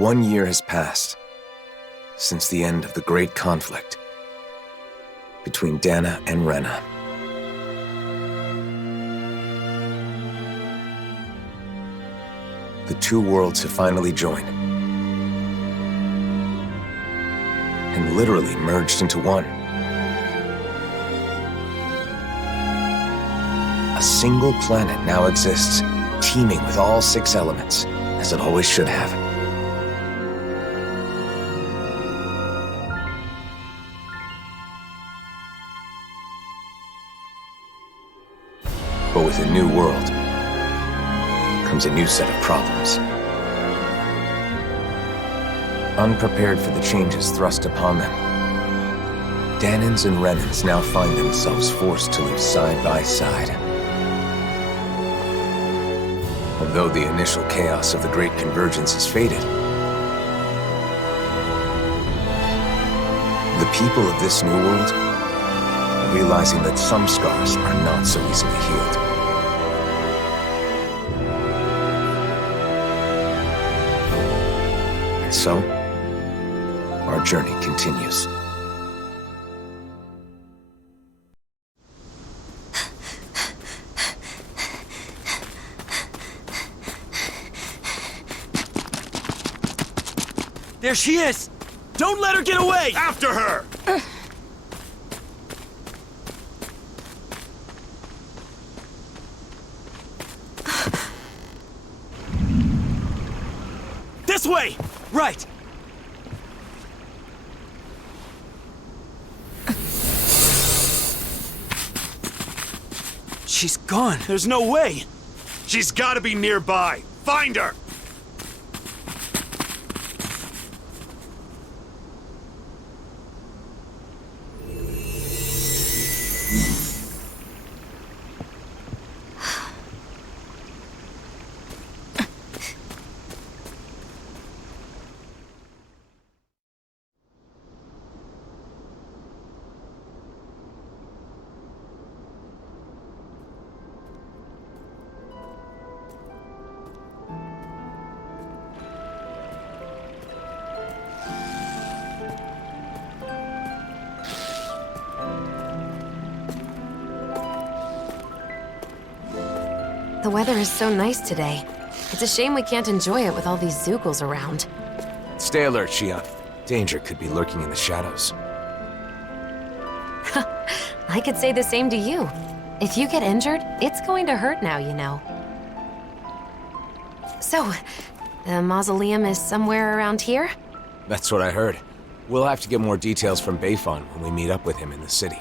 1 year has passed since the end of the great conflict between Dana and Renan. The two worlds have finally joined and literally merged into one. A single planet now exists, teeming with all 6 elements, as it always should have. But with a new world comes a new set of problems. Unprepared for the changes thrust upon them, Danans and Renans now find themselves forced to live side by side. Although the initial chaos of the Great Convergence has faded, the people of this new world are realizing that some scars are not so easily healed. And so, our journey continues. There she is! Don't let her get away! After her! This way! Right! She's gone. There's no way! She's gotta be nearby! Find her! The weather is so nice today. It's a shame we can't enjoy it with all these Zoogles around. Stay alert, Shion. Danger could be lurking in the shadows. I could say the same to you. If you get injured, it's going to hurt now, you know. So, the mausoleum is somewhere around here? That's what I heard. We'll have to get more details from Baephon when we meet up with him in the city.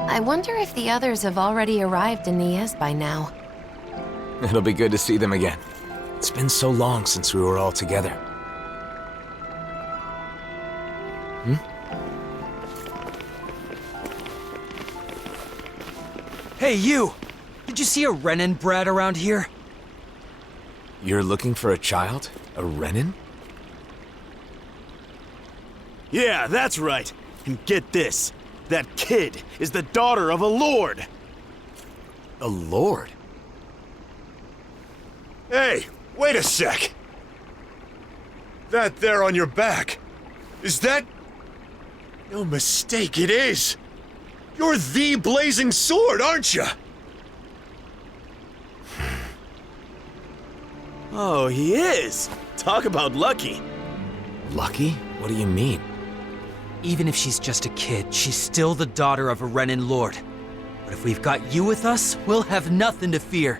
I wonder if the others have already arrived in Niez by now. It'll be good to see them again. It's been so long since we were all together. Hey, you! Did you see a Renan brat around here? You're looking for a child? A Renan? Yeah, that's right. And get this. That kid is the daughter of a lord. A lord? Hey, wait a sec. That there on your back, is that... No mistake, it is. You're the Blazing Sword, aren't you? Oh, he is. Talk about lucky. Lucky? What do you mean? Even if she's just a kid, she's still the daughter of a Renan lord. But if we've got you with us, we'll have nothing to fear.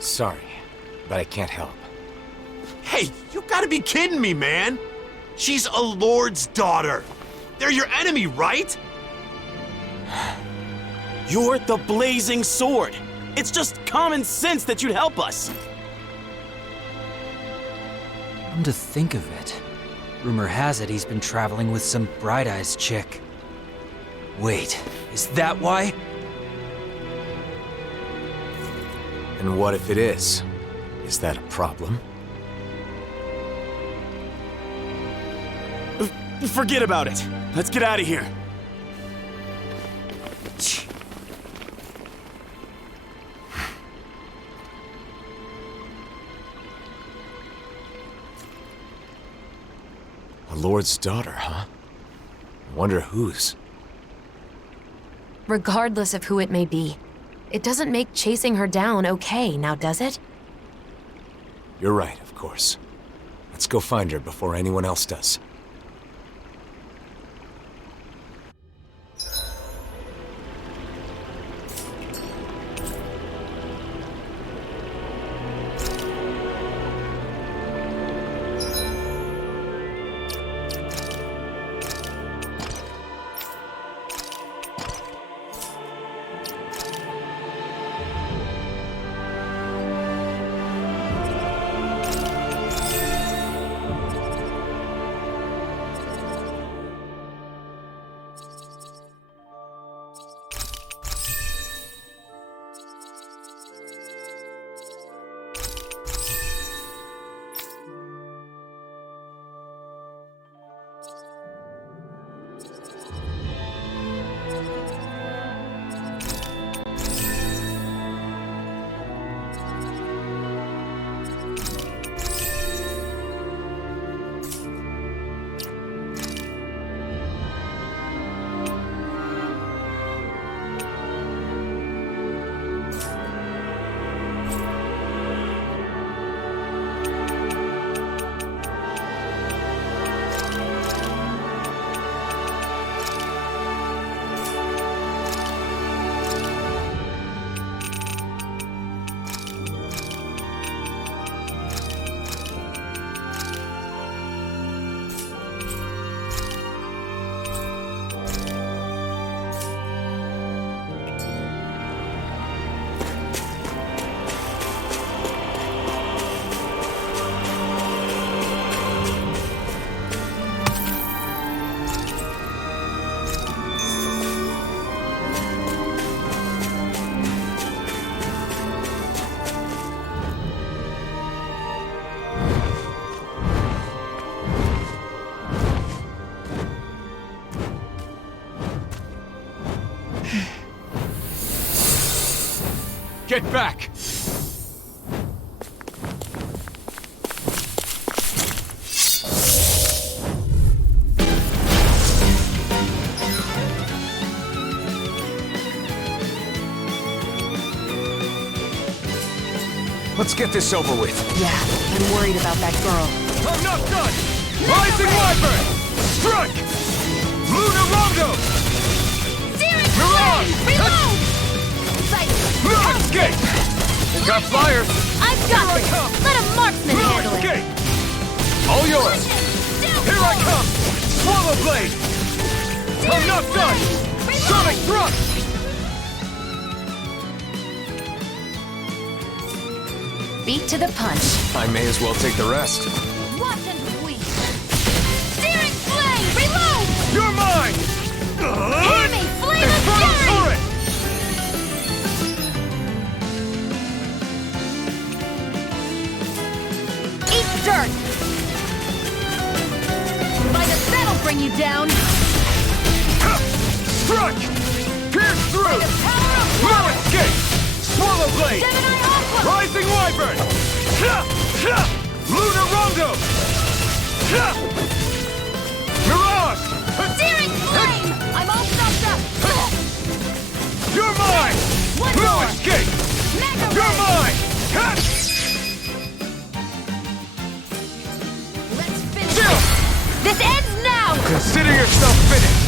Sorry, but I can't help. Hey, you gotta be kidding me, man. She's a lord's daughter. They're your enemy, right? You're the Blazing Sword. It's just common sense that you'd help us. Come to think of it, rumor has it he's been traveling with some bright-eyes chick. Wait, is that why? And what if it is? Is that a problem? Forget about it. Let's get out of here. A lord's daughter, huh? I wonder whose. Regardless of who it may be, it doesn't make chasing her down okay, now does it? You're right, of course. Let's go find her before anyone else does. Get back! Let's get this over with. Yeah, I'm worried about that girl. I'm not done! Rising Wyvern! Strike! Luna Rondo! Mirage! Reload! Mirage Skit! Got flyers! I've got this! Let a marksman handle it! Skate! All yours! Here I come! Swallow Blade! I'm not done! Sonic Thrust! Beat to the punch. I may as well take the rest. Watch and sweep! Searing flame! Reload! You're mine! Hear me! Flame of Infernal fury! Torrent! Eat dirt! That'll bring you down! Ha! Strike! Pierce through! Power of No escape! Swallow Blade! Gemini Aqua! Rising Wyvern! Ha! Ha! Luna Rondo! Ha! Mirage! Searing flame! I'm all stuffed up! You're mine! One No more! escape! Mega You're Ray! mine! Ha! Let's finish Chill! this! This ends now! Consider yourself finished!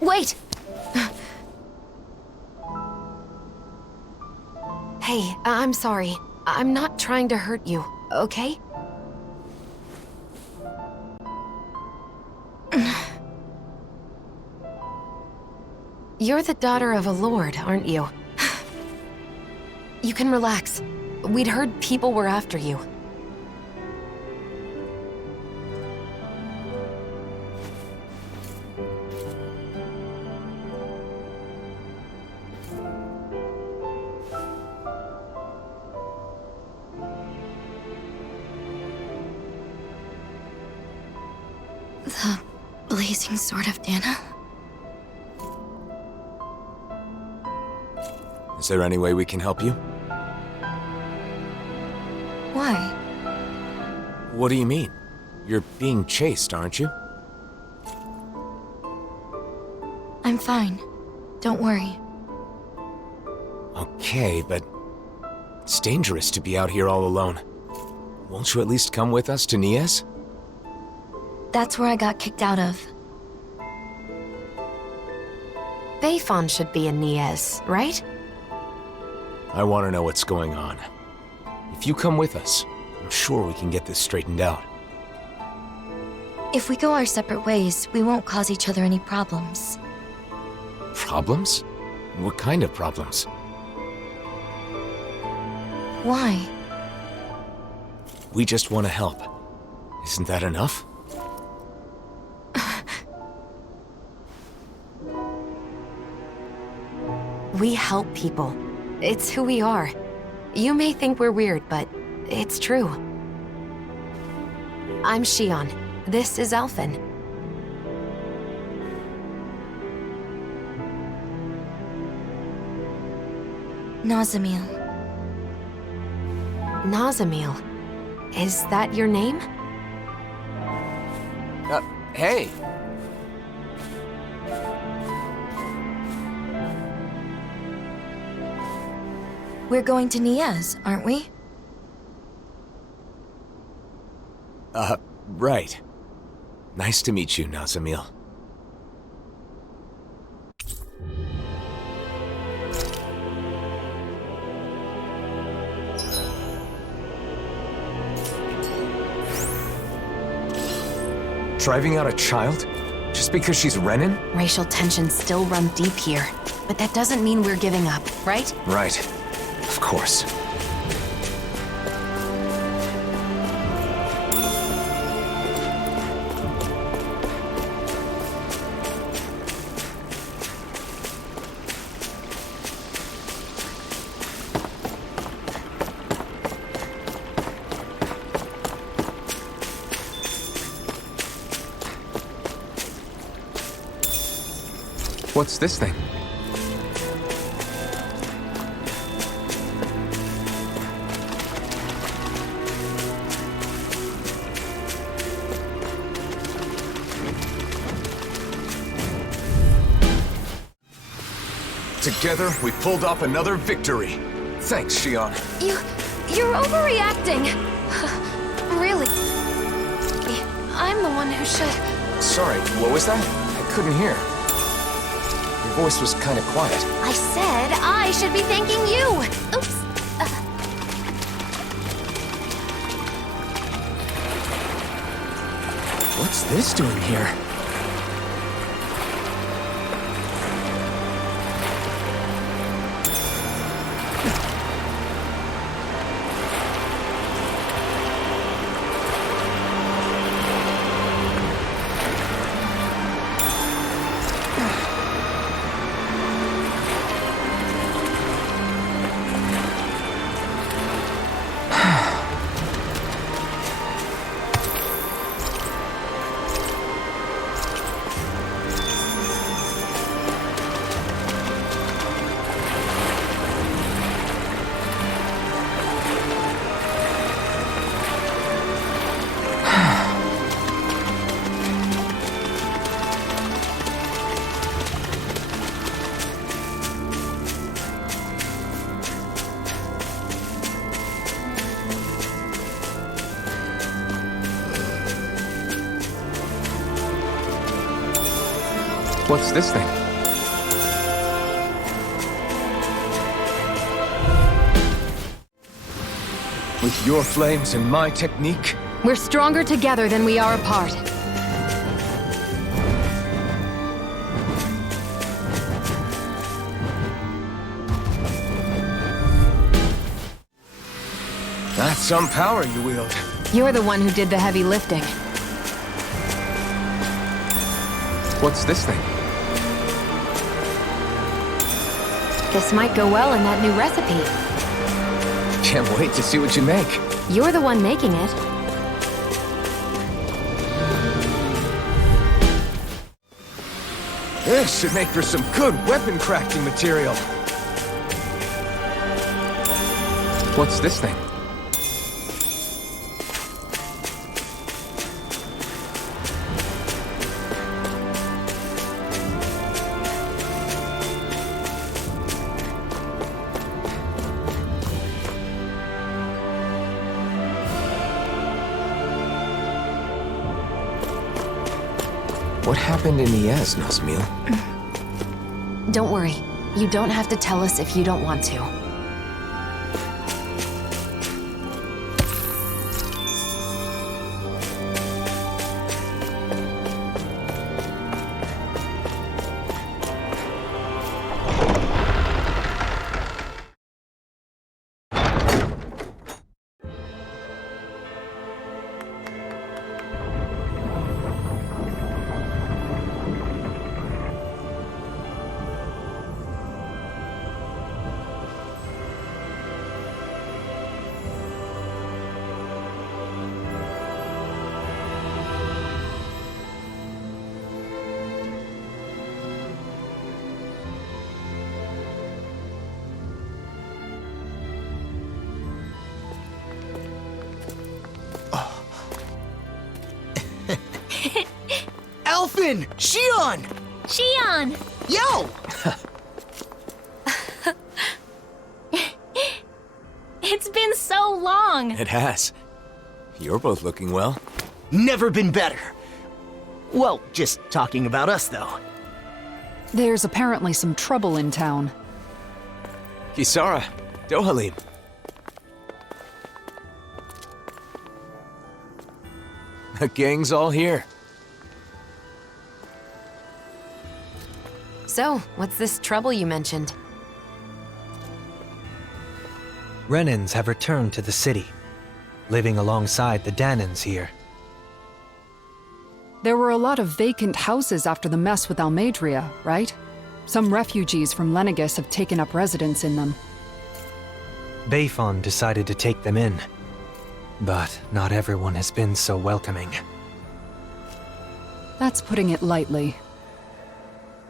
Wait! Hey, I'm sorry. I'm not trying to hurt you, okay? You're the daughter of a lord, aren't you? You can relax. We'd heard people were after you. The blazing sword of Dana? Is there any way we can help you? Why? What do you mean? You're being chased, aren't you? I'm fine. Don't worry. Okay, but it's dangerous to be out here all alone. Won't you at least come with us to Niez? That's where I got kicked out of. Baephon should be in Niez, right? I want to know what's going on. If you come with us, I'm sure we can get this straightened out. If we go our separate ways, we won't cause each other any problems. Problems? What kind of problems? Why? We just want to help. Isn't that enough? We help people. It's who we are. You may think we're weird, but it's true. I'm Shion. This is Alphen. Nazamil. Nazamil. Is that your name? Hey! We're going to Niez, aren't we? Right. Nice to meet you, Nazamil. Driving out a child? Just because she's Renan? Racial tensions still run deep here, but that doesn't mean we're giving up, right? Right. Of course. What's this thing? Together, we pulled off another victory. Thanks, Shion. You're overreacting. Really. I'm the one who should. Sorry, what was that? I couldn't hear. Your voice was kind of quiet. I said I should be thanking you. Oops. What's this doing here? What's this thing? With your flames and my technique? We're stronger together than we are apart. That's some power you wield. You're the one who did the heavy lifting. What's this thing? This might go well in that new recipe. Can't wait to see what you make. You're the one making it. This should make for some good weapon crafting material. What's this thing? What happened in Niez, Nazamil? Don't worry. You don't have to tell us if you don't want to. Elfin! Shion! Shion! Yo! It's been so long! It has. You're both looking well. Never been better. Well, just talking about us, though. There's apparently some trouble in town. Kisara, Dohalim. The gang's all here. So, what's this trouble you mentioned? Renans have returned to the city, living alongside the Danans here. There were a lot of vacant houses after the mess with Almadria, right? Some refugees from Lenegis have taken up residence in them. Baephon decided to take them in, but not everyone has been so welcoming. That's putting it lightly.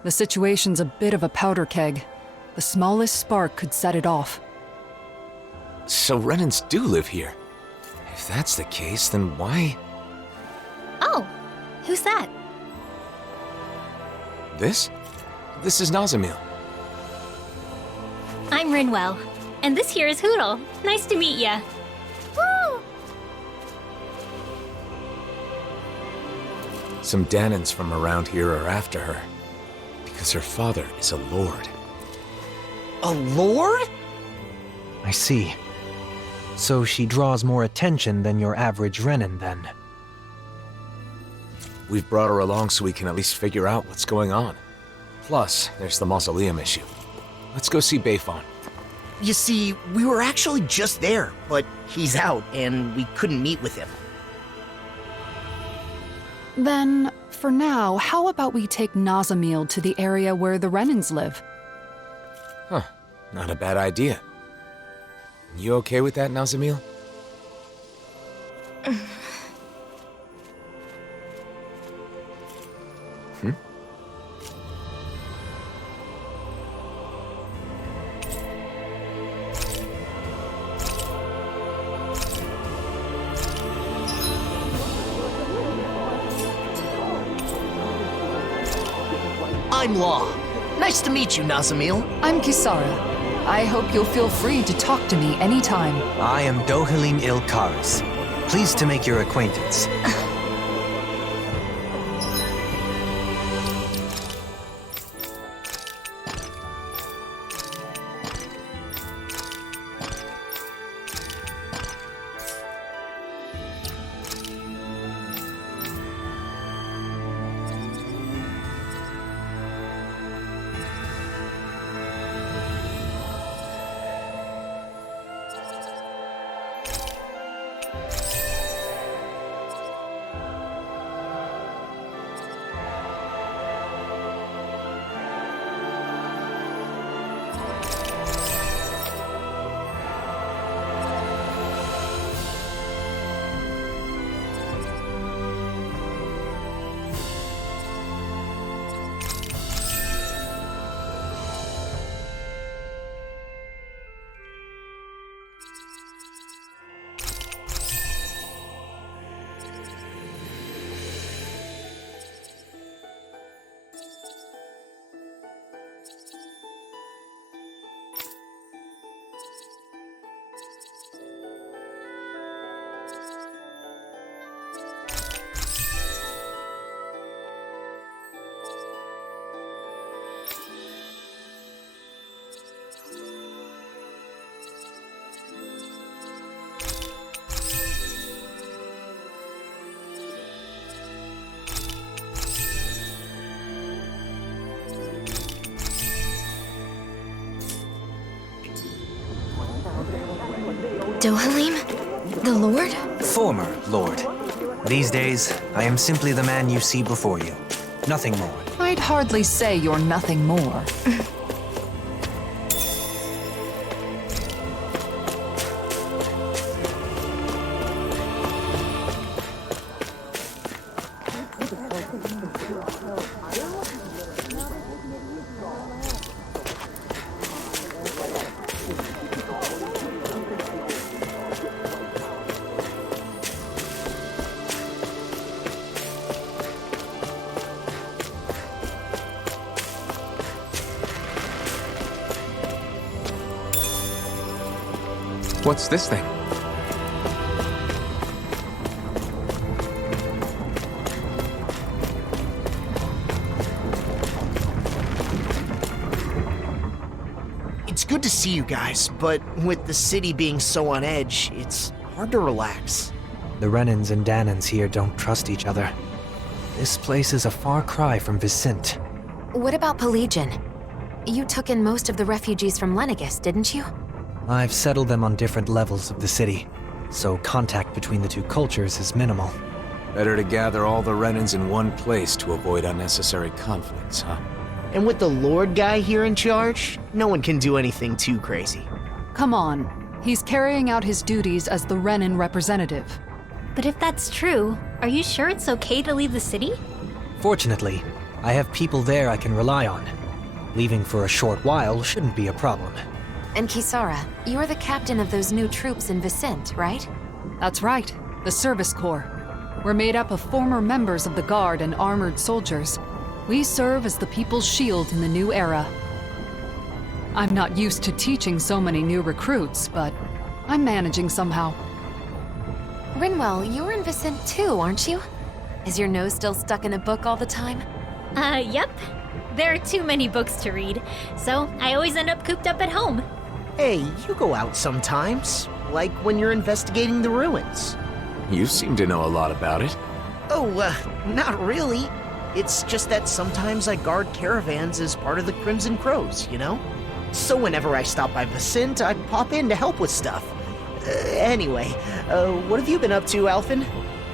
The situation's a bit of a powder keg. The smallest spark could set it off. So Renans do live here. If that's the case, then why? Oh, who's that? This? This is Nazamil. I'm Rinwell, and this here is Hoodle. Nice to meet ya. Woo! Some Danans from around here are after her. Because her father is a lord. A lord? I see. So she draws more attention than your average Renan, then. We've brought her along so we can at least figure out what's going on. Plus, there's the mausoleum issue. Let's go see Baephon. You see, we were actually just there, but he's out and we couldn't meet with him. Then, for now, how about we take Nazamil to the area where the Renans live? Huh, not a bad idea. You okay with that, Nazamil? I'm Law. Nice to meet you, Nazamil. I'm Kisara. I hope you'll feel free to talk to me anytime. I am Dohalim Ilkaris. Pleased to make your acquaintance. Dohalim? The Lord? Former Lord. These days, I am simply the man you see before you. Nothing more. I'd hardly say you're nothing more. What's this thing? It's good to see you guys, but with the city being so on edge, it's hard to relax. The Renans and Danans here don't trust each other. This place is a far cry from Vicent. What about Pelagian? You took in most of the refugees from Lenegis, didn't you? I've settled them on different levels of the city, so contact between the two cultures is minimal. Better to gather all the Renans in one place to avoid unnecessary conflicts, huh? And with the Lord guy here in charge, no one can do anything too crazy. Come on. He's carrying out his duties as the Renan representative. But if that's true, are you sure it's okay to leave the city? Fortunately, I have people there I can rely on. Leaving for a short while shouldn't be a problem. And Kisara, you're the captain of those new troops in Vicent, right? That's right, the Service Corps. We're made up of former members of the Guard and armored soldiers. We serve as the people's shield in the new era. I'm not used to teaching so many new recruits, but I'm managing somehow. Rinwell, you're in Vicent too, aren't you? Is your nose still stuck in a book all the time? Yep. There are too many books to read, so I always end up cooped up at home. Hey, you go out sometimes, like when you're investigating the ruins. You seem to know a lot about it. Oh, not really. It's just that sometimes I guard caravans as part of the Crimson Crows, you know? So whenever I stop by Vicent, I pop in to help with stuff. Anyway, what have you been up to, Alphen?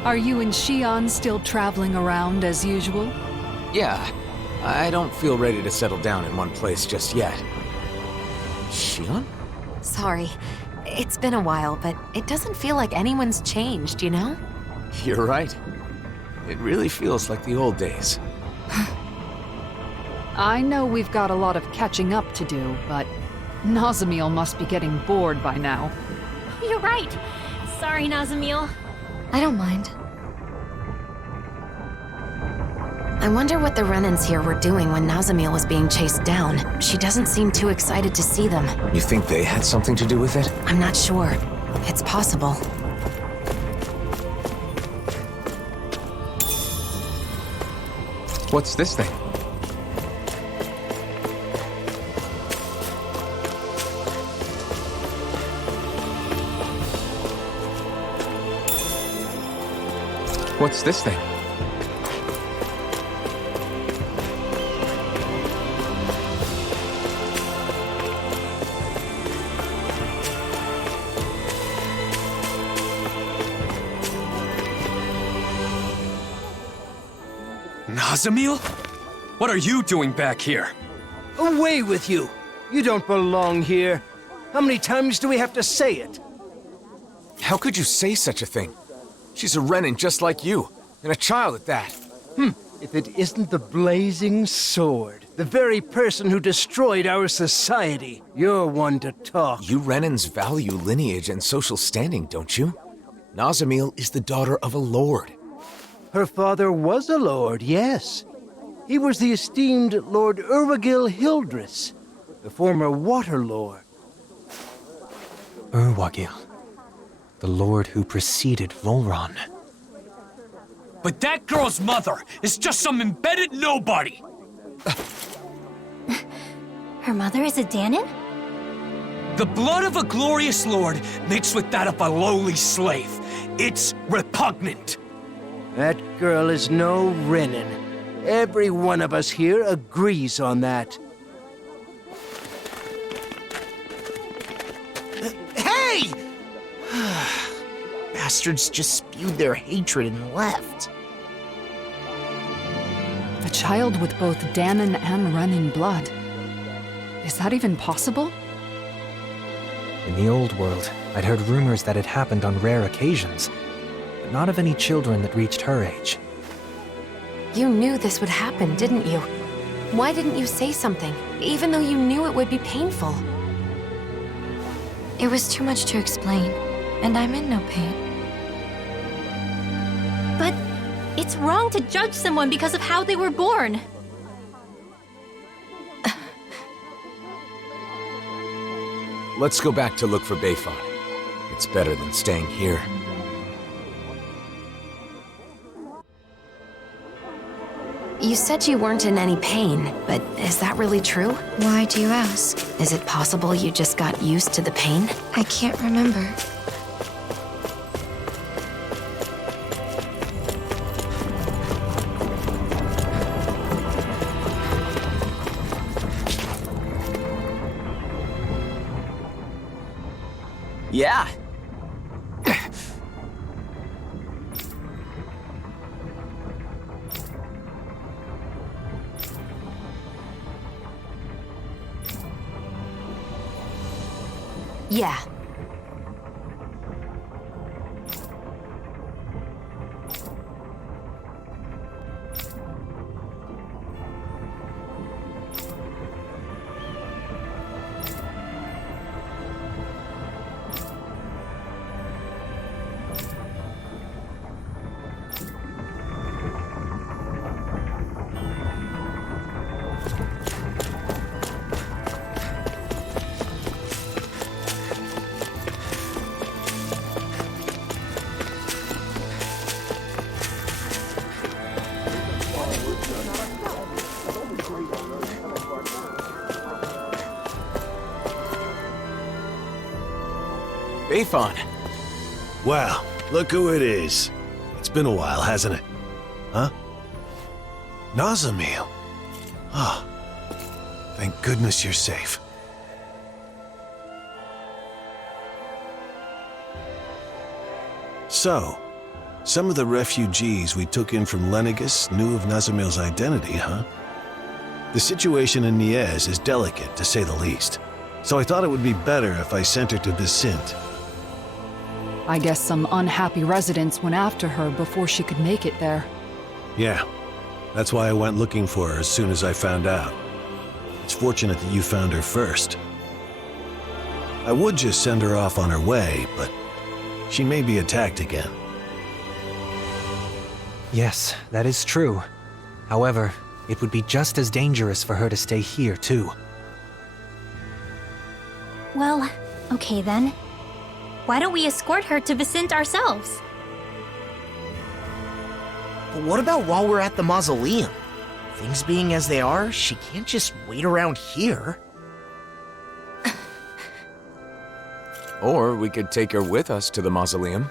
Are you and Shion still traveling around as usual? Yeah, I don't feel ready to settle down in one place just yet. Shion? Sorry. It's been a while, but it doesn't feel like anyone's changed, you know? You're right. It really feels like the old days. I know we've got a lot of catching up to do, but Nazamil must be getting bored by now. You're right. Sorry, Nazamil. I don't mind. I wonder what the Renans here were doing when Nazamil was being chased down. She doesn't seem too excited to see them. You think they had something to do with it? I'm not sure. It's possible. What's this thing? What's this thing? Nazamil? What are you doing back here? Away with you! You don't belong here. How many times do we have to say it? How could you say such a thing? She's a Renan just like you, and a child at that. If it isn't the blazing sword, the very person who destroyed our society, you're one to talk. You Renans value lineage and social standing, don't you? Nazamil is the daughter of a lord. Her father was a lord, yes. He was the esteemed Lord Urwagil Hildress, the former Water Lord. Urwagil, the lord who preceded Volron. But that girl's mother is just some embedded nobody! Her mother is a Danan? The blood of a glorious lord mixed with that of a lowly slave. It's repugnant. That girl is no Renan. Every one of us here agrees on that. Hey! bastards just spewed their hatred and left. A child with both Danon and Renan blood. Is that even possible? In the old world, I'd heard rumors that it happened on rare occasions, but not of any children that reached her age. You knew this would happen, didn't you? Why didn't you say something, even though you knew it would be painful? It was too much to explain, and I'm in no pain. But it's wrong to judge someone because of how they were born. Let's go back to look for Baephon. It's better than staying here. You said you weren't in any pain, but is that really true? Why do you ask? Is it possible you just got used to the pain? I can't remember. Yeah. Yeah. Baephon! Wow, look who it is. It's been a while, hasn't it? Huh? Nazamil. Ah, thank goodness you're safe. So, some of the refugees we took in from Lenegus knew of Nazamil's identity, huh? The situation in Niez is delicate, to say the least. So I thought it would be better if I sent her to Vicint. I guess some unhappy residents went after her before she could make it there. Yeah, that's why I went looking for her as soon as I found out. It's fortunate that you found her first. I would just send her off on her way, but she may be attacked again. Yes, that is true. However, it would be just as dangerous for her to stay here, too. Well, okay then. Why don't we escort her to Vicint ourselves? But what about while we're at the mausoleum? Things being as they are, she can't just wait around here. Or we could take her with us to the mausoleum.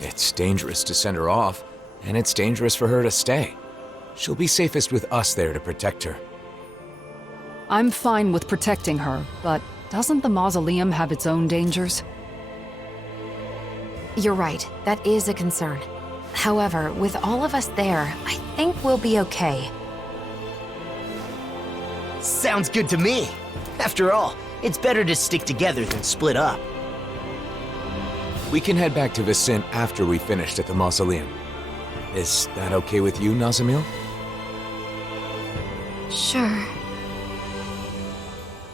It's dangerous to send her off, and it's dangerous for her to stay. She'll be safest with us there to protect her. I'm fine with protecting her, but doesn't the mausoleum have its own dangers? You're right, that is a concern. However, with all of us there, I think we'll be okay. Sounds good to me. After all, it's better to stick together than split up. We can head back to Vicint after we finished at the mausoleum. Is that okay with you, Nazamil? Sure.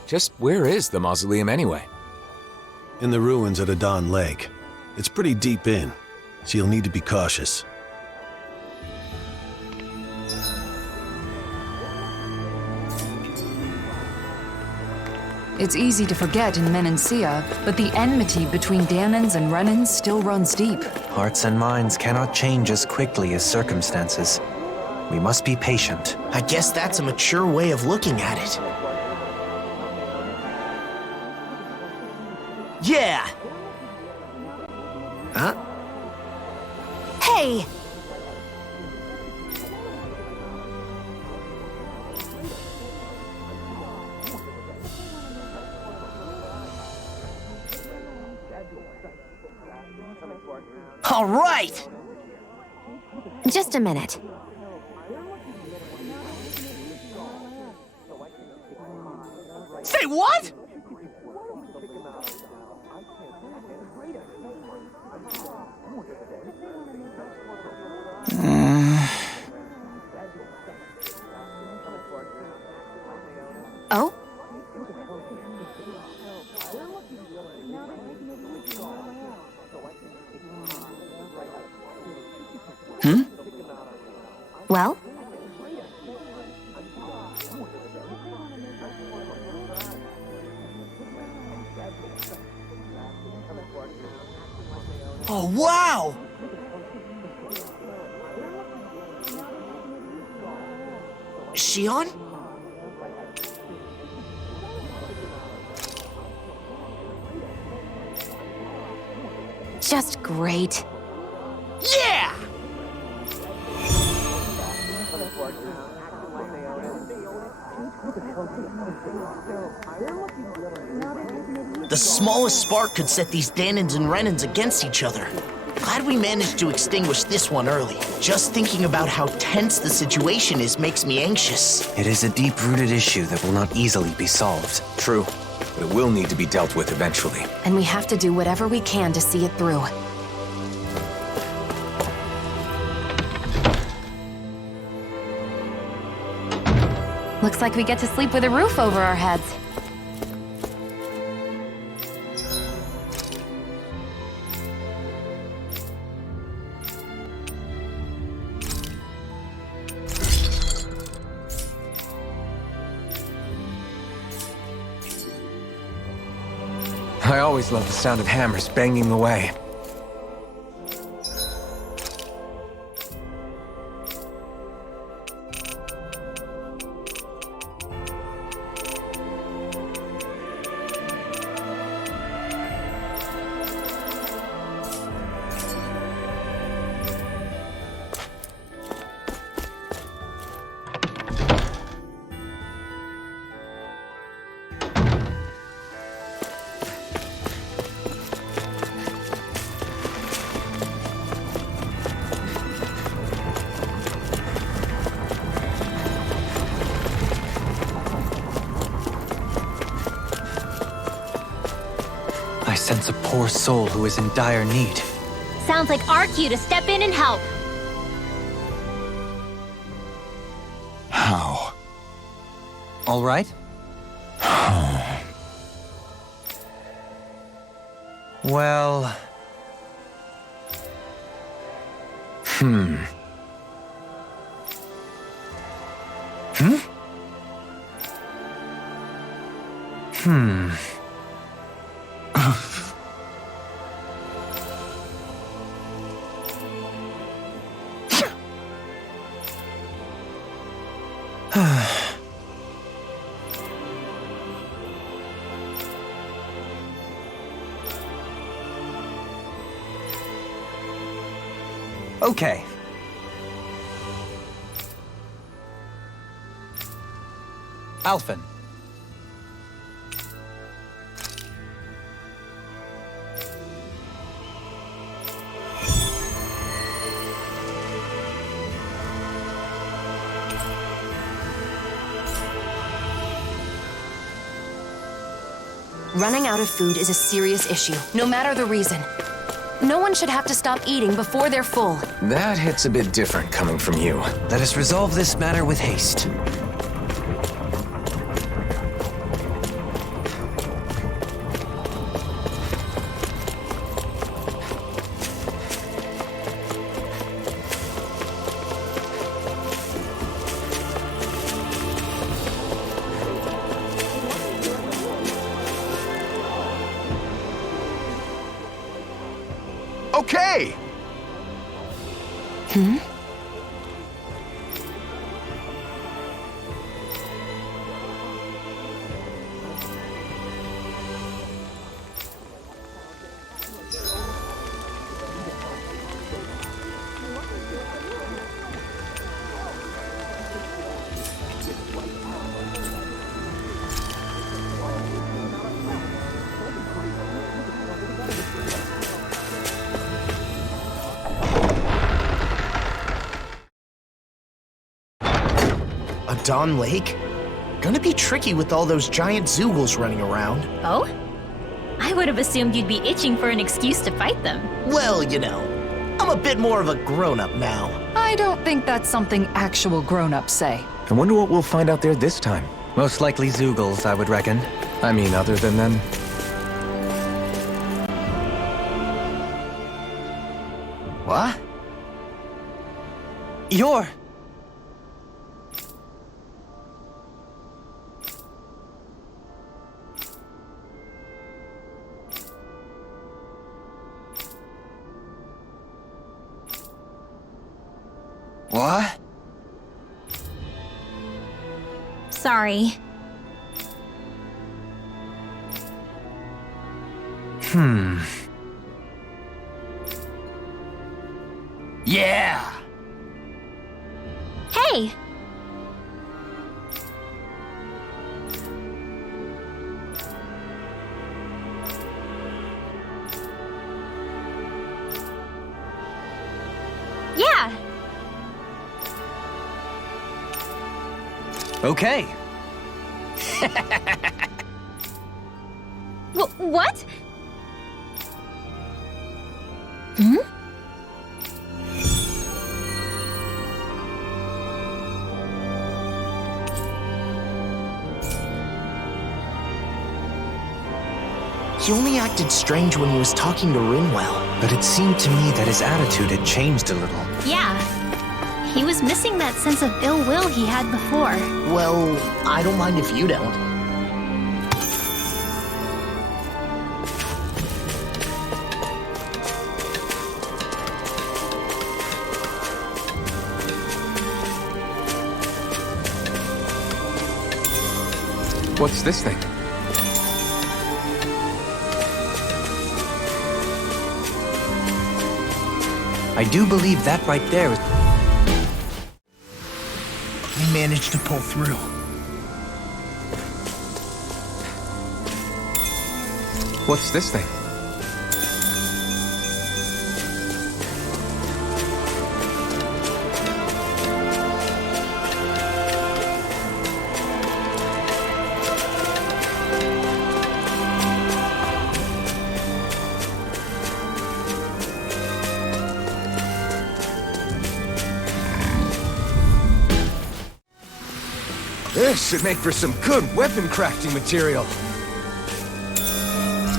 Just where is the mausoleum anyway? In the ruins at Adan Lake. It's pretty deep in, so you'll need to be cautious. It's easy to forget in Menancia, but the enmity between Danons and Renans still runs deep. Hearts and minds cannot change as quickly as circumstances. We must be patient. I guess that's a mature way of looking at it. Yeah! Huh? Hey! All right! Just a minute. Say what? Oh? Well? Oh, wow! Is she on? Just great. Yeah! The smallest spark could set these Danans and Renans against each other. Glad we managed to extinguish this one early. Just thinking about how tense the situation is makes me anxious. It is a deep-rooted issue that will not easily be solved. True, but it will need to be dealt with eventually. And we have to do whatever we can to see it through. Looks like we get to sleep with a roof over our heads. I always love the sound of hammers banging away. I sense a poor soul who is in dire need. Sounds like our cue to step in and help. How? All right? Well... Hmm. Okay. Alphen. Running out of food is a serious issue, no matter the reason. No one should have to stop eating before they're full. That hits a bit different coming from you. Let us resolve this matter with haste. Okay! Adan Lake? Gonna be tricky with all those giant Zoogles running around. Oh? I would have assumed you'd be itching for an excuse to fight them. Well, you know, I'm a bit more of a grown-up now. I don't think that's something actual grown-ups say. I wonder what we'll find out there this time. Most likely Zoogles, I would reckon. I mean, other than them. What? You're... What? Sorry. Yeah! Hey! Yeah! Okay. What? Hmm? He only acted strange when he was talking to Rinwell. But it seemed to me that his attitude had changed a little. Yeah. He was missing that sense of ill will he had before. Well, I don't mind if you don't. What's this thing? I do believe that right there is... We managed to pull through. What's this thing? This should make for some good weapon crafting material.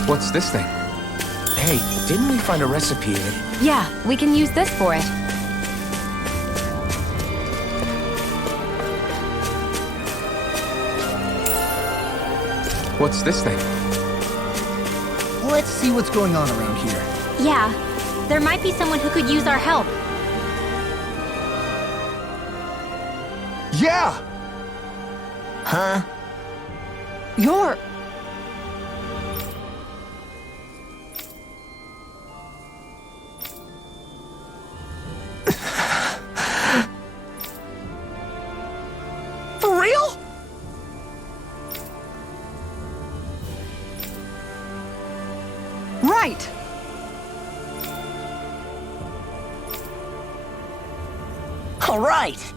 What's this thing? Hey, didn't we find a recipe that... Yeah, we can use this for it. What's this thing? Let's see what's going on around here. Yeah. There might be someone who could use our help. Yeah! Huh? You're... For real? Right! All right.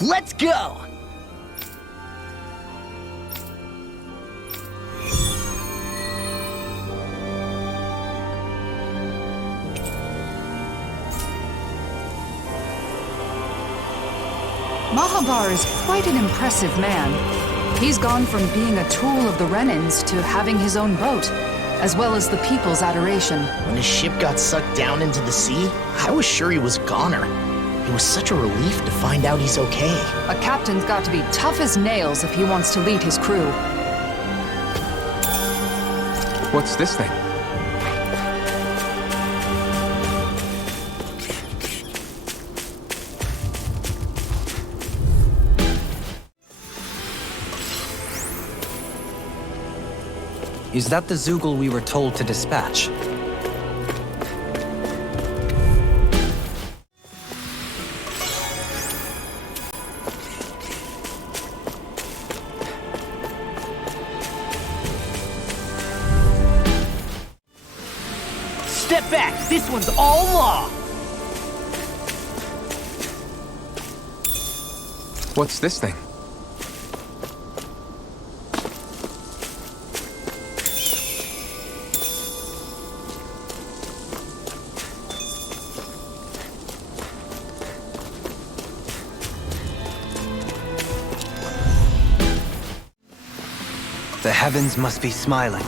Let's go! Mahabar is quite an impressive man. He's gone from being a tool of the Renans to having his own boat, as well as the people's adoration. When his ship got sucked down into the sea, I was sure he was a goner. It was such a relief to find out he's okay. A captain's got to be tough as nails if he wants to lead his crew. What's this thing? Is that the Zoogle we were told to dispatch? Step back! This one's all law! What's this thing? The heavens must be smiling.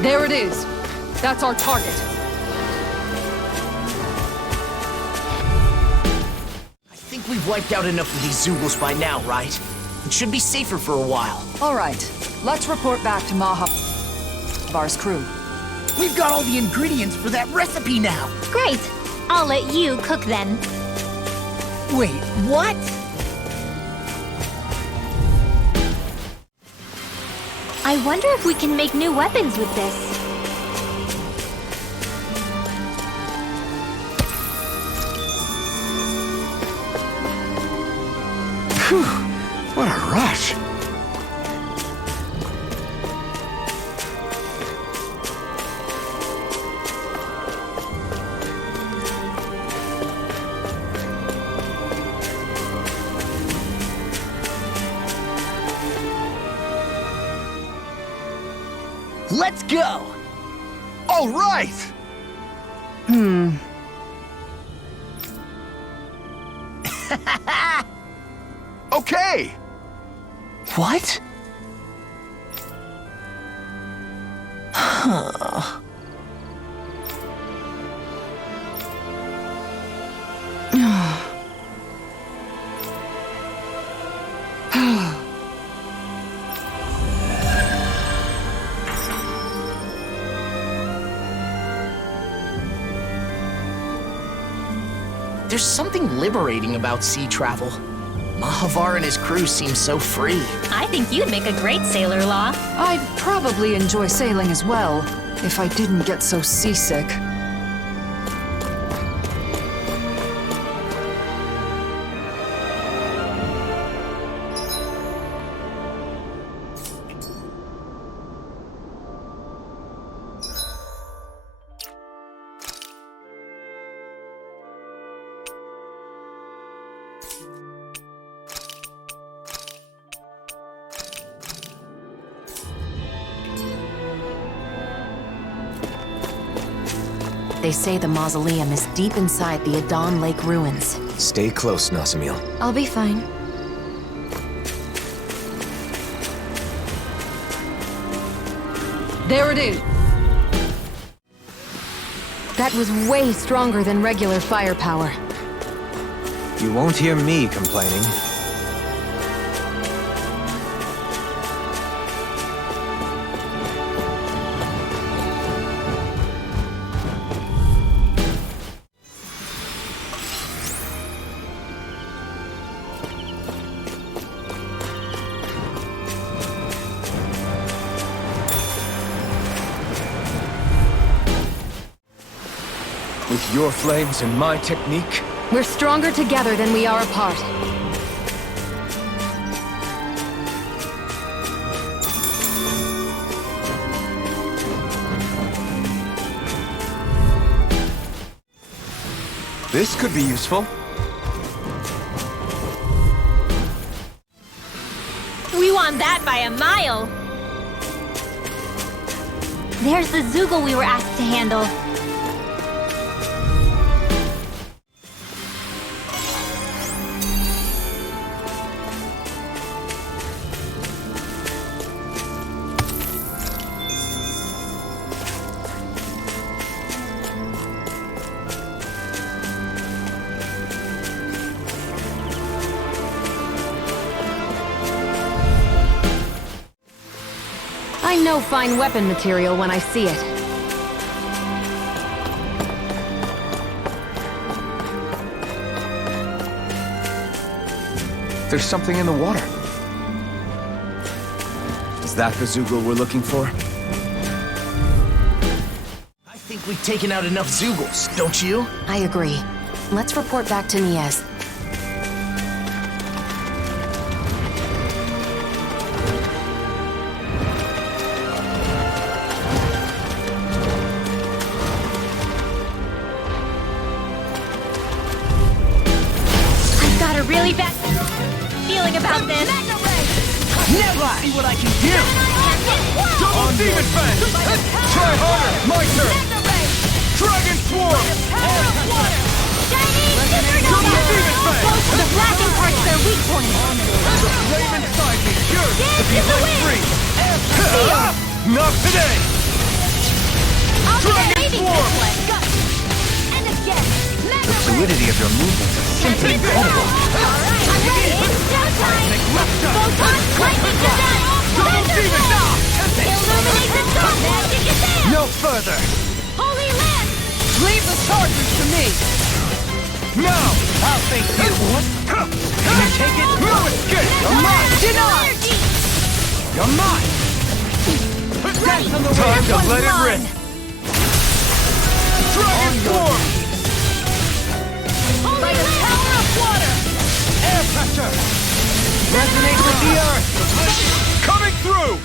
There it is. That's our target. I think we've wiped out enough of these Zoogles by now, right? It should be safer for a while. All right, let's report back to Mahavar's crew. We've got all the ingredients for that recipe now. Great. I'll let you cook then. Wait, what? I wonder if we can make new weapons with this. Phew, what a rush. Let's go! All right! Okay! What? Huh. There's something liberating about sea travel. Mahavar and his crew seem so free. I think you'd make a great sailor, Law. I'd probably enjoy sailing as well, if I didn't get so seasick. They say the mausoleum is deep inside the Adan Lake ruins. Stay close, Nazamil. I'll be fine. There it is. That was way stronger than regular firepower. You won't hear me complaining. With your flames and my technique, We're stronger together than we are apart. this could be useful. We won that by a mile. There's the Zoogle we were asked to handle. I know fine weapon material when I see it. There's something in the water. Is that the Zoogle we're looking for? I think we've taken out enough Zoogles, don't you? I agree. Let's report back to Niez. you! Double Demon Fang! Try harder! My turn! Dragon Swarm! Double Demon Fang! The blackened part's their weak point. The flame inside me yearns to be let free! Not today! Dragon Swarm! The fluidity of your movements is simply incredible. Alright, I'm ready. It's showtime! Photon lightning design! Double Demon! Illuminate the dark! Magic is in! No further! Holy Lance! Leave the charges to me! Now! I'll face you! Can you take it? No escape! You're mine! Denied! You're mine! Time to let it rip! Dragon Swarm! By the power of water! Air pressure! Resonate with the earth! Coming through!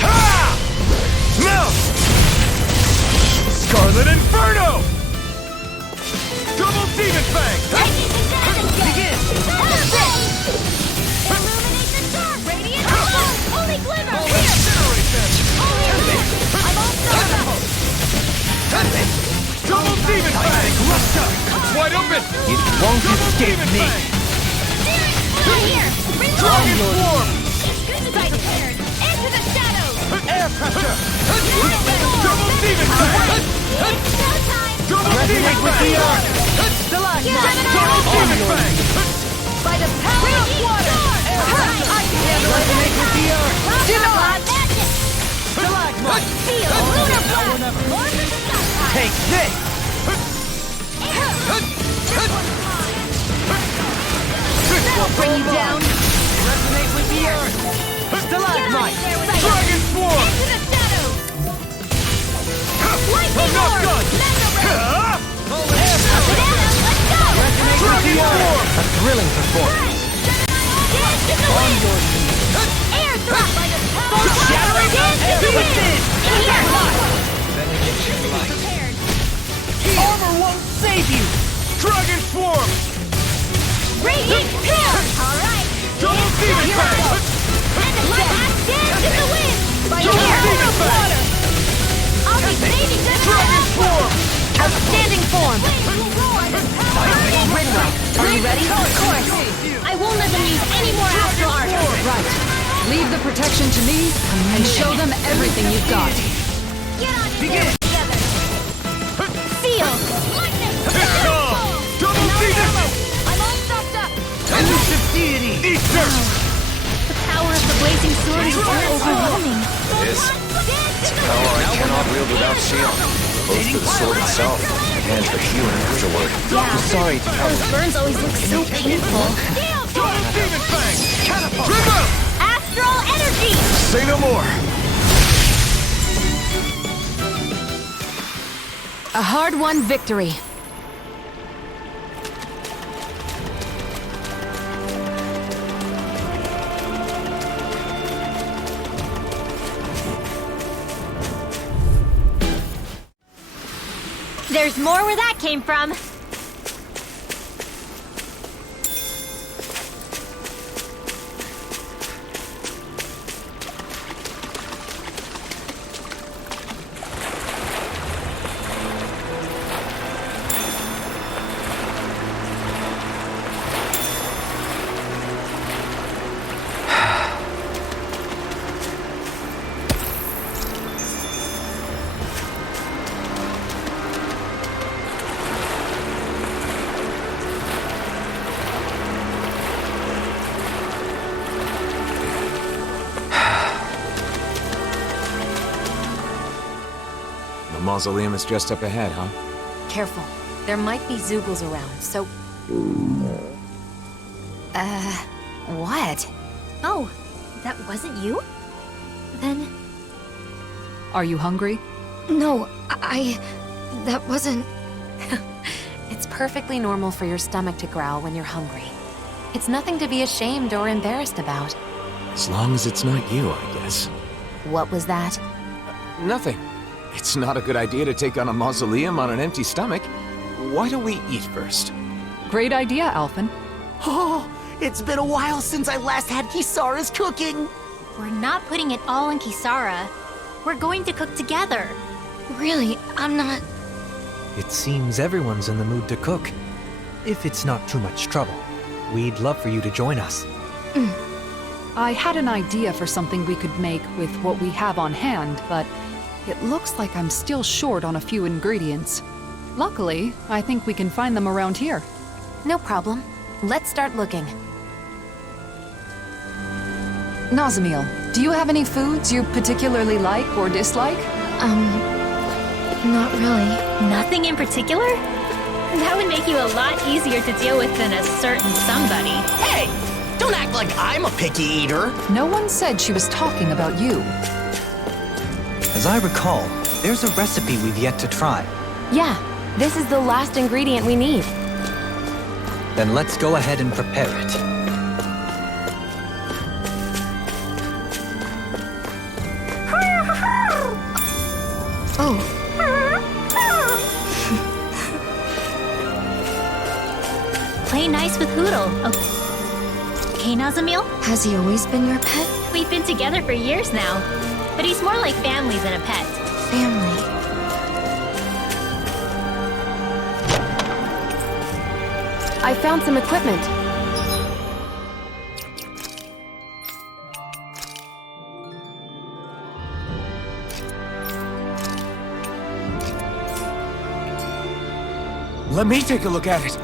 Ha! Now! Scarlet Inferno! Double Demon Fang! Begin! Illuminate the dark! Radiant Holy Glimmer! Here! Incinerate them! Holy Lance! I'm all soaked up! Double Demon Fang! It's wide open! It won't Double escape Demon me! Fang! Here! Dragon Swarm! It's good to be prepared! Into the shadows! Air pressure! Double Demon Fang! It's showtime! Double Demon Fang! Double Demon Fang! By the power of water! I can handle it! Resonate with the earth! Denied! Magic! Feel lunar blast! More than the sky! Take this! That'll bring you down! Resonate with the earth! Stalagmite! Dragon Swarm! Into the shadows! Lightning I'm not orb! done! Banana, let's go! Dragon Swarm! A thrilling performance! Dance in the wind! Air thrust! Shattering Dance in the wind! Here! Prepared. Armor won't save you! Dragon Swarm! Radiant Pure! Alright! Double Demon Fang! Dance in the wind! By Double here! Demon Fang! I'll be saving them! Dragon Swarm! Outstanding form! Are you ready? Of course! I won't let them use any more astral art! Right. Leave the protection to me and show them everything you've got. Get on in there together! Seal! Lightning! Double Demon! I'm all stocked up! Elusive Deity! Easter! The power of the blazing sword is so overwhelming. It is. It's a power I cannot wield without shield. Both for the sword itself and for healing afterward. Yeah. Sorry to trouble. Those burns always look so painful. Double Demon Fang! Catapult! Trim out! Astral energy! Say no more! A hard-won victory. There's more where that came from. The mausoleum is just up ahead, huh? Careful. There might be Zoogles around, so... what? Oh, that wasn't you? Then... Are you hungry? No, that wasn't... It's perfectly normal for your stomach to growl when you're hungry. It's nothing to be ashamed or embarrassed about. As long as it's not you, I guess. What was that? Nothing. It's not a good idea to take on a mausoleum on an empty stomach. Why don't we eat first? Great idea, Alphen. Oh, it's been a while since I last had Kisara's cooking. We're not putting it all in Kisara. We're going to cook together. Really, I'm not... It seems everyone's in the mood to cook. If it's not too much trouble, we'd love for you to join us. I had an idea for something we could make with what we have on hand, but it looks like I'm still short on a few ingredients. Luckily, I think we can find them around here. No problem. Let's start looking. Nazamil, do you have any foods you particularly like or dislike? Not really. Nothing in particular? That would make you a lot easier to deal with than a certain somebody. Hey! Don't act like I'm a picky eater! No one said she was talking about you. As I recall, there's a recipe we've yet to try. Yeah, this is the last ingredient we need. Then let's go ahead and prepare it. Oh. Play nice with Hoodle. Okay, Nazamil? Has he always been your pet? We've been together for years now, but he's more like family than a pet. Family. I found some equipment. Let me take a look at it.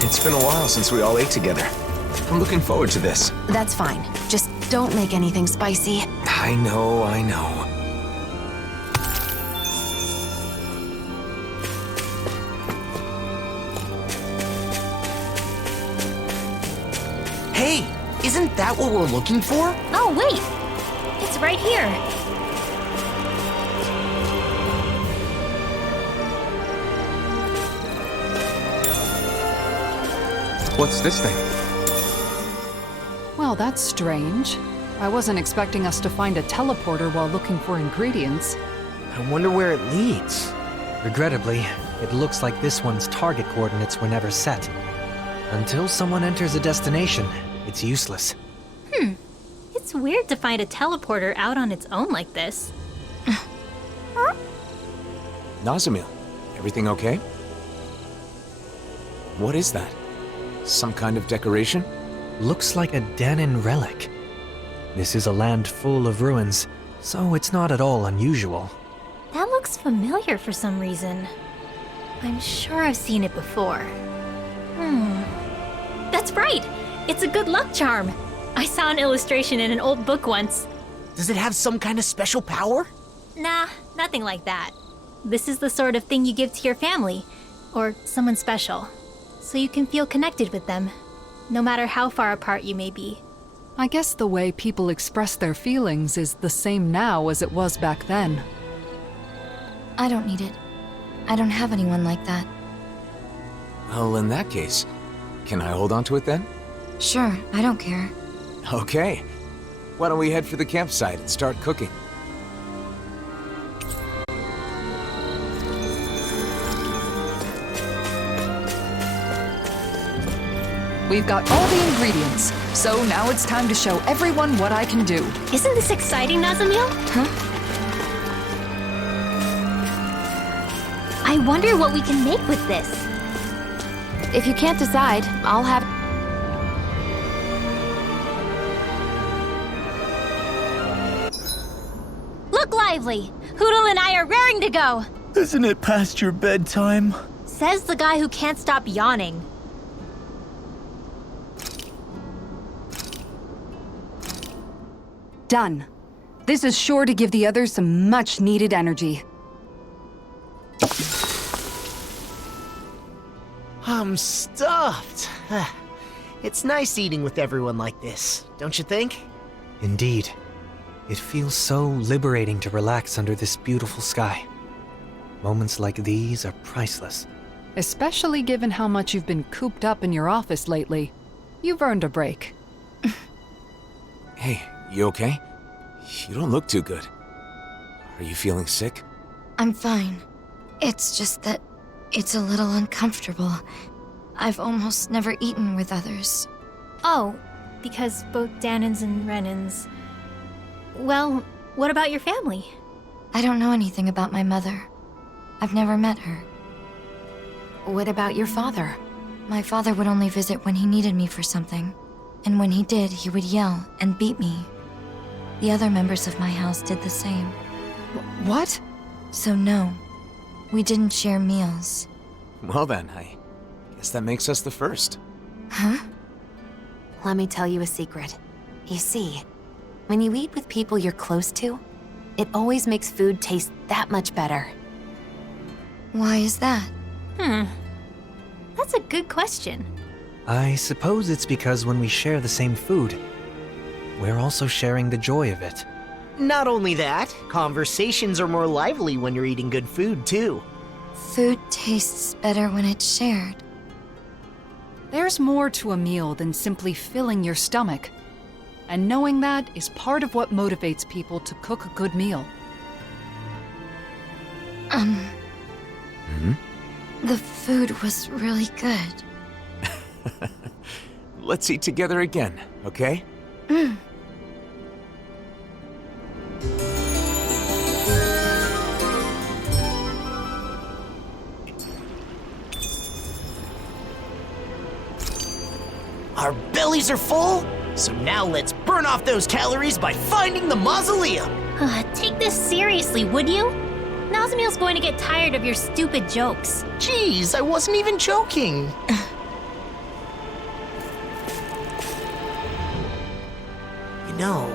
It's been a while since we all ate together. I'm looking forward to this. That's fine. Just don't make anything spicy. I know, I know. Hey, isn't that what we're looking for? Oh, wait! It's right here. What's this thing? Well, that's strange. I wasn't expecting us to find a teleporter while looking for ingredients. I wonder where it leads. Regrettably, it looks like this one's target coordinates were never set. Until someone enters a destination, it's useless. It's weird to find a teleporter out on its own like this. Nazamil, everything okay? What is that? Some kind of decoration? Looks like a Danin relic. This is a land full of ruins, so it's not at all unusual. That looks familiar for some reason. I'm sure I've seen it before. That's right! It's a good luck charm! I saw an illustration in an old book once. Does it have some kind of special power? Nah, nothing like that. This is the sort of thing you give to your family, or someone special, so you can feel connected with them, no matter how far apart you may be. I guess the way people express their feelings is the same now as it was back then. I don't need it. I don't have anyone like that. Well, in that case, can I hold on to it then? Sure, I don't care. Okay. Why don't we head for the campsite and start cooking? We've got all the ingredients, so now it's time to show everyone what I can do. Isn't this exciting, Nazamil? Huh? I wonder what we can make with this. If you can't decide, I'll have... Look lively! Hoodle and I are raring to go! Isn't it past your bedtime? Says the guy who can't stop yawning. Done. This is sure to give the others some much-needed energy. I'm stuffed. It's nice eating with everyone like this, don't you think? Indeed. It feels so liberating to relax under this beautiful sky. Moments like these are priceless. Especially given how much you've been cooped up in your office lately. You've earned a break. Hey, you okay? You don't look too good. Are you feeling sick? I'm fine. It's just that It's a little uncomfortable. I've almost never eaten with others. Oh, because both Danins and Renans... Well, what about your family? I don't know anything about my mother. I've never met her. What about your father? My father would only visit when he needed me for something. And when he did, he would yell and beat me. The other members of my house did the same. What? So no, we didn't share meals. Well then, I guess that makes us the first. Huh? Let me tell you a secret. You see, when you eat with people you're close to, it always makes food taste that much better. Why is that? That's a good question. I suppose it's because when we share the same food, we're also sharing the joy of it. Not only that, conversations are more lively when you're eating good food, too. Food tastes better when it's shared. There's more to a meal than simply filling your stomach. And knowing that is part of what motivates people to cook a good meal. The food was really good. Let's eat together again, okay? Our bellies are full, so now let's burn off those calories by finding the mausoleum. Take this seriously, would you? Nazamil's going to get tired of your stupid jokes. Jeez, I wasn't even joking. You know,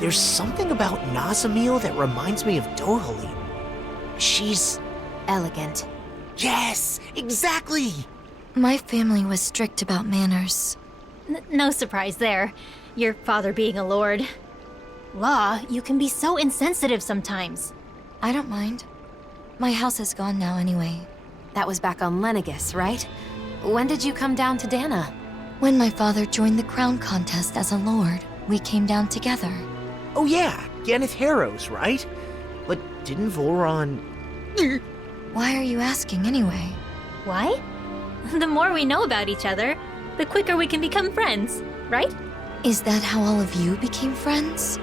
there's something about Nazamil that reminds me of Dohalim. She's... elegant. Yes, exactly! My family was strict about manners. No surprise there. Your father being a lord. Law, you can be so insensitive sometimes. I don't mind. My house is gone now anyway. That was back on Lenegus, right? When did you come down to Dana? When my father joined the crown contest as a lord, we came down together. Oh yeah, Ganeth Harrows, right? But didn't Voron... Why are you asking anyway? Why? The more we know about each other, the quicker we can become friends, right? Is that how all of you became friends?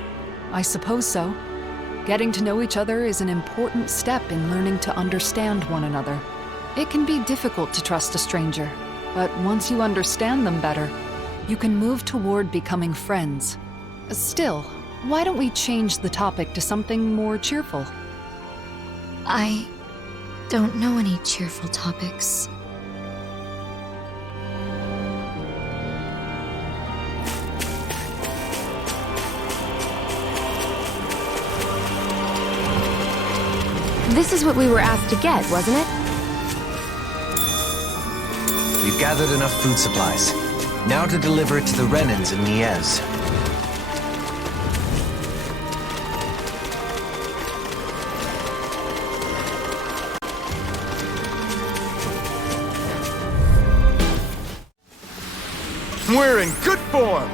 I suppose so. Getting to know each other is an important step in learning to understand one another. It can be difficult to trust a stranger, but once you understand them better, you can move toward becoming friends. Still, why don't we change the topic to something more cheerful? I don't know any cheerful topics. This is what we were asked to get, wasn't it? We've gathered enough food supplies. Now to deliver it to the Renans in Niez. We're in good form!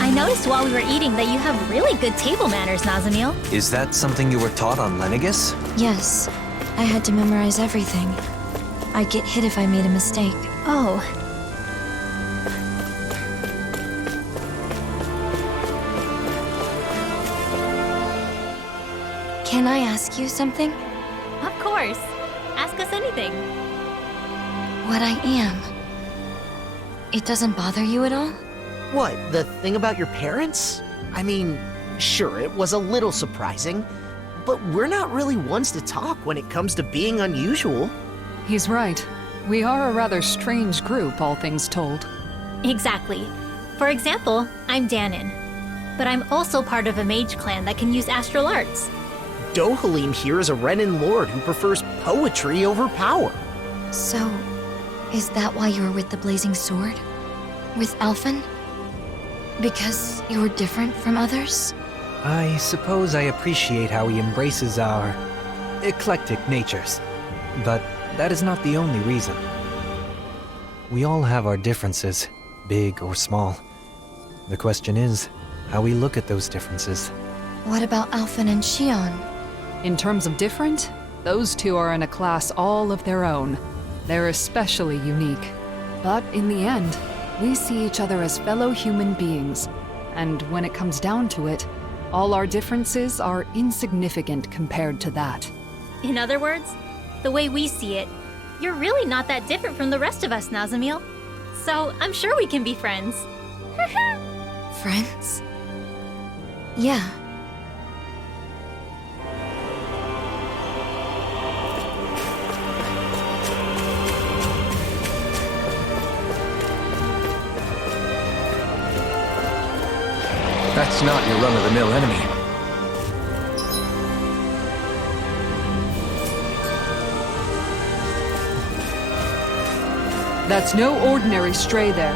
I noticed while we were eating that you have really good table manners, Nazamil. Is that something you were taught on Lenegus? Yes, I had to memorize everything. I'd get hit if I made a mistake. Oh. Can I ask you something? Of course. Ask us anything. What I am. It doesn't bother you at all? What, the thing about your parents? I mean, sure, it was a little surprising, but we're not really ones to talk when it comes to being unusual. He's right. We are a rather strange group, all things told. Exactly. For example, I'm Danin, but I'm also part of a mage clan that can use astral arts. Dohalim here is a Renan lord who prefers poetry over power. So, is that why you were with the Blazing Sword? With Alphen? Because you were different from others? I suppose I appreciate how he embraces our eclectic natures. But that is not the only reason. We all have our differences, big or small. The question is, how we look at those differences. What about Alphen and Shion? In terms of different, those two are in a class all of their own. They're especially unique. But in the end, we see each other as fellow human beings. And when it comes down to it, all our differences are insignificant compared to that. In other words, the way we see it, you're really not that different from the rest of us, Nazamil. So I'm sure we can be friends. Friends? Yeah. That's not your run-of-the-mill enemy. That's no ordinary stray there.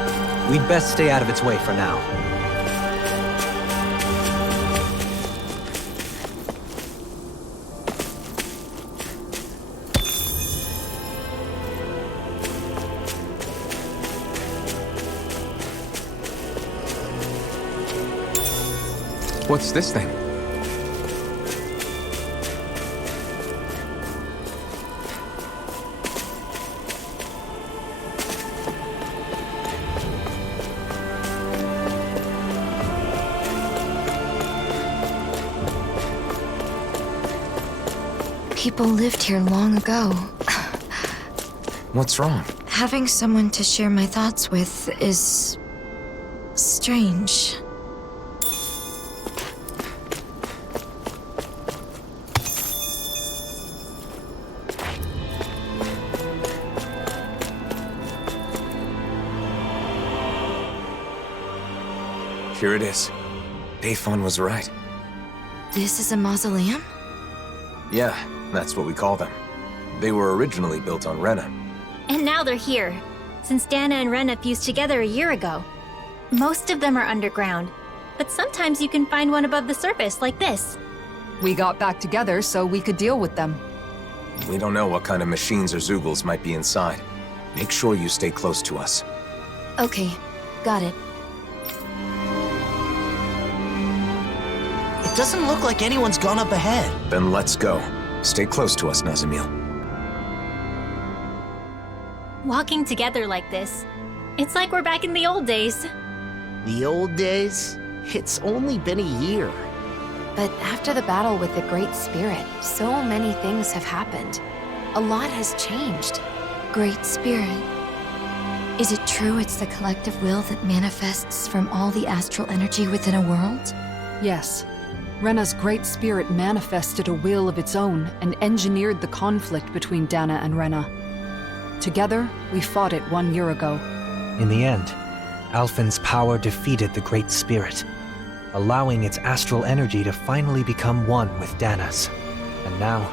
We'd best stay out of its way for now. What's this thing? People lived here long ago. What's wrong? Having someone to share my thoughts with is strange. Here it is. Baephon was right. This is a mausoleum? Yeah, that's what we call them. They were originally built on Renan. And now they're here, since Dana and Rena fused together a year ago. Most of them are underground, but sometimes you can find one above the surface, like this. We got back together so we could deal with them. We don't know what kind of machines or Zoogles might be inside. Make sure you stay close to us. Okay, got it. It doesn't look like anyone's gone up ahead. Then let's go. Stay close to us, Nazamil. Walking together like this, it's like we're back in the old days. The old days? It's only been a year. But after the battle with the Great Spirit, so many things have happened. A lot has changed. Great Spirit. Is it true it's the collective will that manifests from all the astral energy within a world? Yes. Rena's Great Spirit manifested a will of its own and engineered the conflict between Dana and Rena. Together, we fought it 1 year ago. In the end, Alphen's power defeated the Great Spirit, allowing its astral energy to finally become one with Dana's. And now,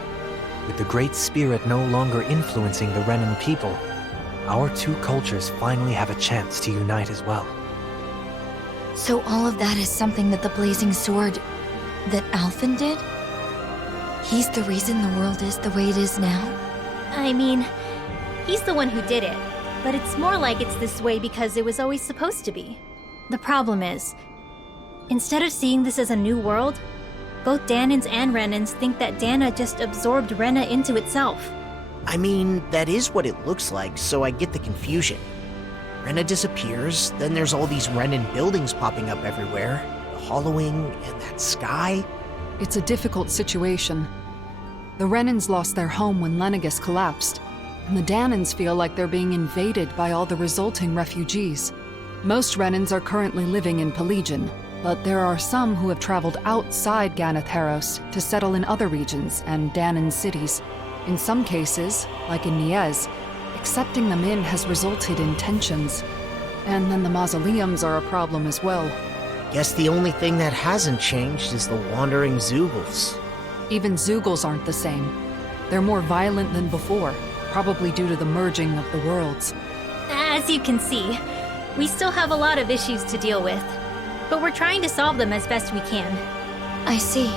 with the Great Spirit no longer influencing the Renan people, our two cultures finally have a chance to unite as well. So all of that is something that the Blazing Sword... that Alphen did? He's the reason the world is the way it is now? I mean, he's the one who did it, but it's more like it's this way because it was always supposed to be. The problem is, instead of seeing this as a new world, both Danans and Renans think that Dana just absorbed Rena into itself. I mean, that is what it looks like, so I get the confusion. Rena disappears, then there's all these Renan buildings popping up everywhere, the hollowing, and that sky. It's a difficult situation. The Renans lost their home when Lenegus collapsed, and the Danans feel like they're being invaded by all the resulting refugees. Most Renans are currently living in Pelegion, but there are some who have traveled outside Ganatheros to settle in other regions and Danan cities. In some cases, like in Niez, accepting them in has resulted in tensions. And then the mausoleums are a problem as well. Guess the only thing that hasn't changed is the wandering Zoogles. Even Zoogles aren't the same. They're more violent than before, probably due to the merging of the worlds. As you can see, we still have a lot of issues to deal with, but we're trying to solve them as best we can. I see.